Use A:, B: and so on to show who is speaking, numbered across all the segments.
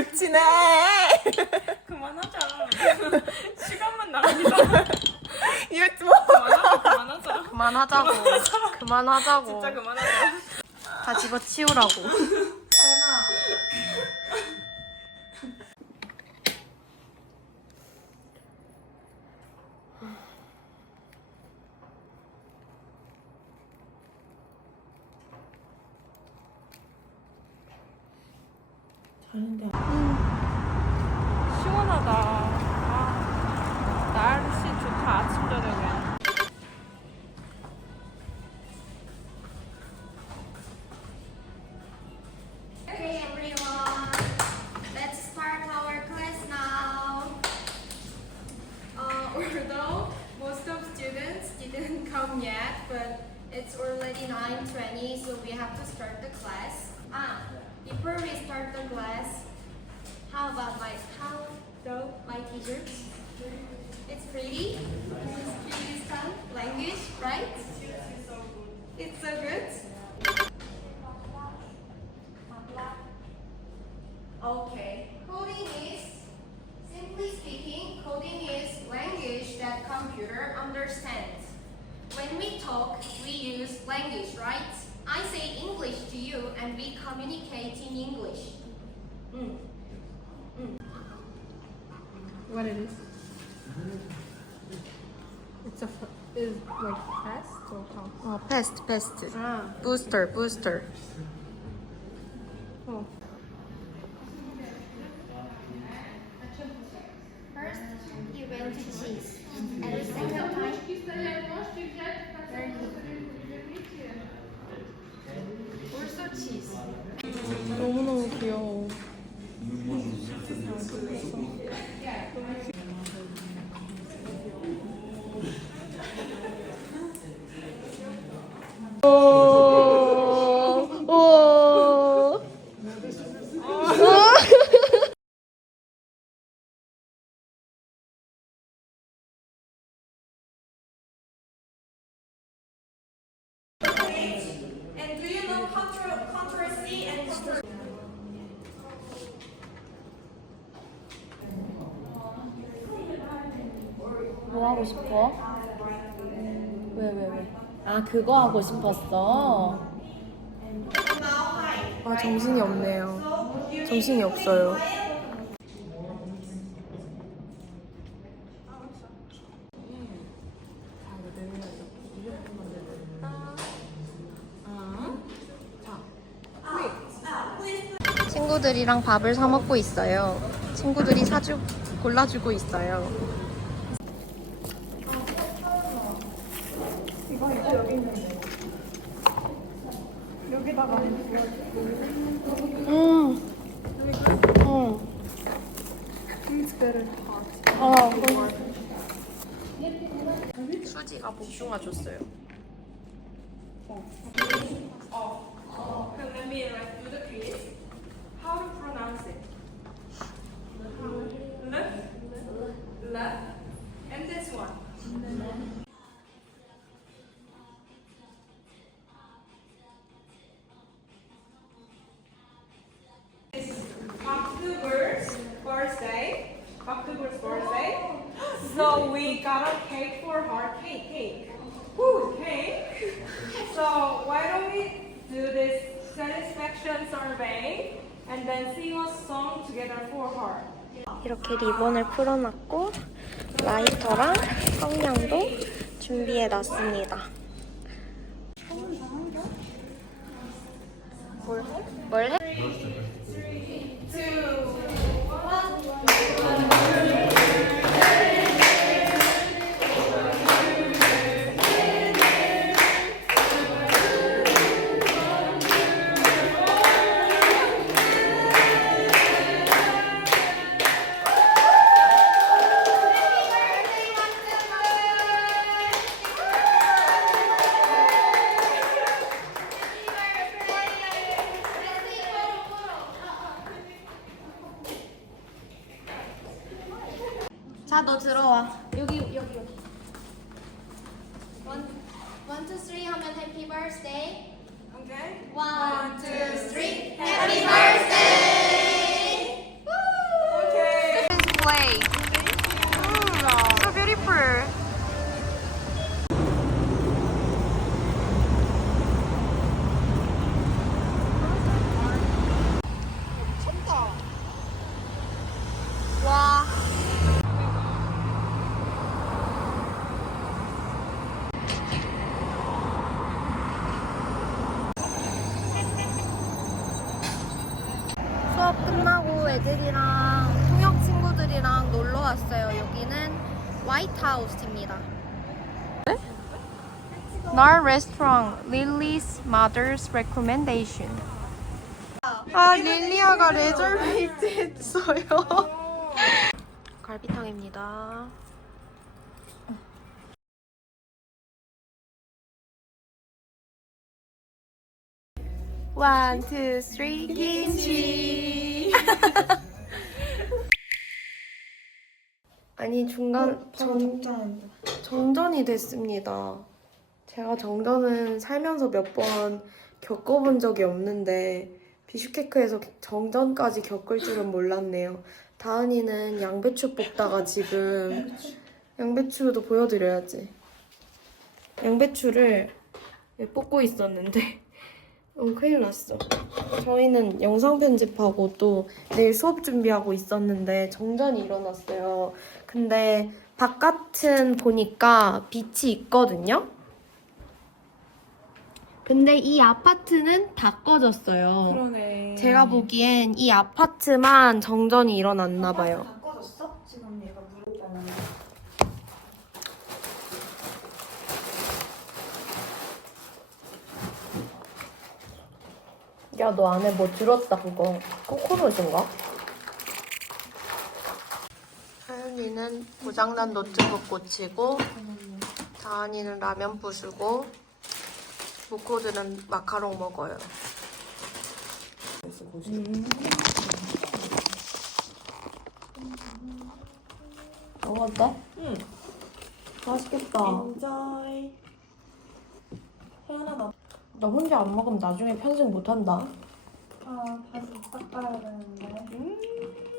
A: 육지네.
B: 그만하자. 시간만 나가니까
A: 유튜브.
B: 그만하자. 그만하자.
C: 그만하자고. 그만하자고.
B: 진짜 그만하자.
C: 다 집어치우라고.
B: 시원하
D: have to start the class. Ah, before we start the class, how about my how though my t-shirt? It's pretty. It's pretty language, right? It's so good.
B: What it is? It's a f- is like fast or how?
C: 어, 패스트, 패스트.
B: 아,
C: 부스터, 부스터.
B: 어.
D: First, you went to cheese. And the second time, also cheese.
B: 너무너무 귀여워.
C: 오. 뭐 하고 싶어? 왜, 왜, 왜? 아, 그거 하고 싶었어? 아, 정신이 없네요. 정신이 없어요. 친구들이랑 밥을 사 먹고 있어요. 친구들이 사주 골라주고 있어요. 음. 수지가 복숭아 줬어요.
B: Can let me like do the quiz. How to pronounce it? Left, left, and this one. October's birthday. October's birthday. So we got a cake for her. Cake, cake. Ooh, cake. So why don't we do this satisfaction survey and then sing a song together for her.
C: 이렇게 리본을 풀어놨고 라이터랑 성냥도 준비해놨습니다. 뭘 해? 뭘 해?
D: 화이트하우스입니다. Nar Restaurant, Lily's Mother's Recommendation. 아, 릴리아가 레저메이트 했어요. 갈비탕입니다. 원, 투, 쓰리, 김치. 아니 중간 정, 정전이 됐습니다. 제가 정전은 살면서 몇 번 겪어본 적이 없는데 비슈케크에서 정전까지 겪을 줄은 몰랐네요. 다은이는 양배추 볶다가 지금 양배추도 보여드려야지. 양배추를 볶고 있었는데 어, 큰일 났어. 저희는 영상 편집하고 또 내일 수업 준비하고 있었는데 정전이 일어났어요. 근데 바깥은 보니까 빛이 있거든요. 근데 이 아파트는 다 꺼졌어요.
B: 그러네.
D: 제가 보기엔 이 아파트만 정전이 일어났나 봐요.
A: 바꿔줬어? 지금 얘가 물어보는
D: 야, 너 안에 뭐 들었다, 그거. 코코넛인가? 하연이는 고장난 노트북 고치고, 다은이는 라면 부수고, 모코들은 마카롱 먹어요. 먹었대?
B: 응.
D: 맛있겠다.
B: 인자이. 혜연아 나.
D: 너 혼자 안 먹으면 나중에 평생 못한다.
A: 아 다시 닦아야 되는데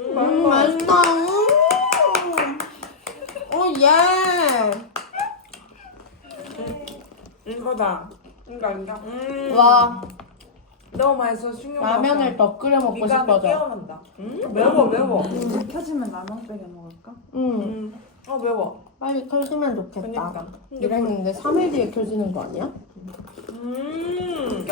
D: 음, 맛있다. 오, 예.
B: 이거다. 이거 아닌가? 음.
D: 와,
B: 너무 맛있어. 충격.
D: 라면을 더 끓여 먹고 싶어져.
B: 깨어난다. 음? 매워 매워.
A: 불 켜지면 라면 빼게 먹을까?
D: 응,
B: 음. 어 매워.
D: 빨리 켜지면 좋겠다.
B: 그니까.
D: 이랬는데 3일 뒤에 켜지는 거 아니야?
B: 음.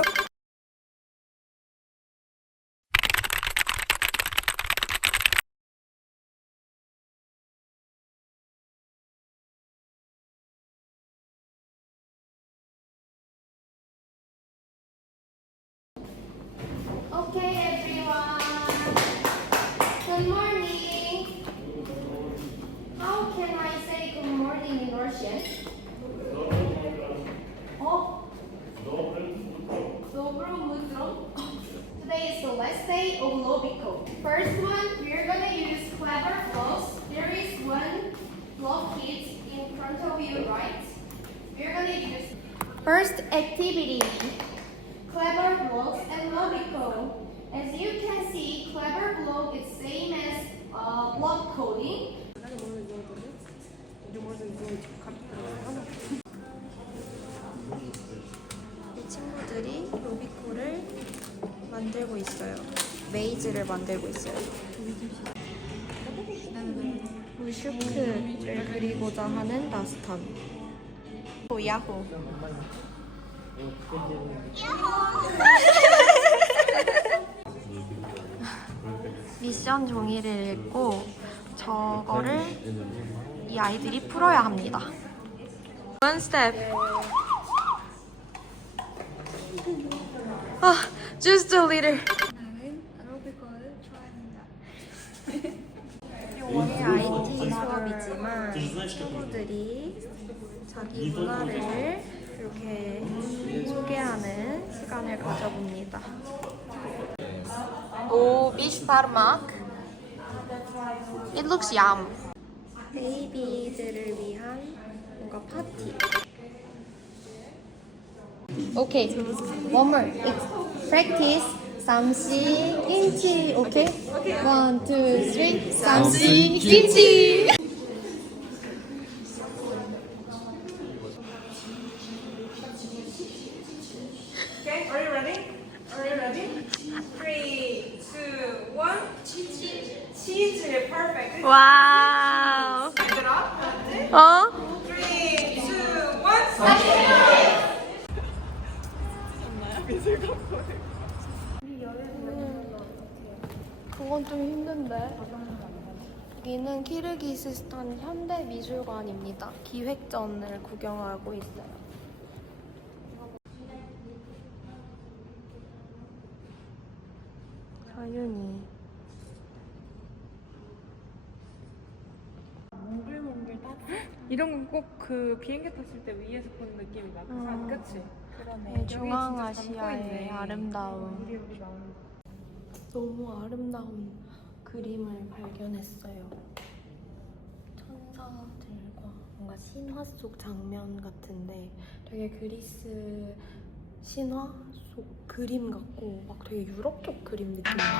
D: First activity. Clever blocks and Lobico. As you can see, Clever block is same as uh, block coding. 이 친구들이 로비코를 만들고 있어요. 메이즈를 만들고 있어요. 루슈크를 그리고자 하는 다스탄. 오, 야호. 미션 종이를 읽고 저거를 이 아이들이 풀어야 합니다. One step. 아, just a little. 오늘 IT 수업이지만 친구들이 자기 문화를 이렇게 소개하는 시간을 가져봅니다. 오, 비시 파르막. It looks yum. 베이비들을 위한 뭔가 파티. Okay, one more. It's practice 삼시 김치 오케이? 원, 투, 쓰리 삼시 김치
B: Okay, are you ready? Are you ready? Three, two, one. 치즈. 치즈, perfect.
E: 와우.
B: Stand it up. That's it.
E: 어?
B: Three, two, one.
D: 그건 좀 힘든데. 여기는 키르기스스탄 현대미술관입니다. 기획전을 구경하고 있어요. 서윤이.
B: 이런 건 꼭 그 비행기 탔을 때 위에서 보는 느낌이 나. 그 산, 그치?
D: 네, 중앙아시아의 아름다움 너무 아름다운 그림을 발견했어요. 천사들과 뭔가 신화 속 장면 같은데 되게 그리스 신화 속 그림 같고 막 되게 유럽 쪽 그림 느낌이에요.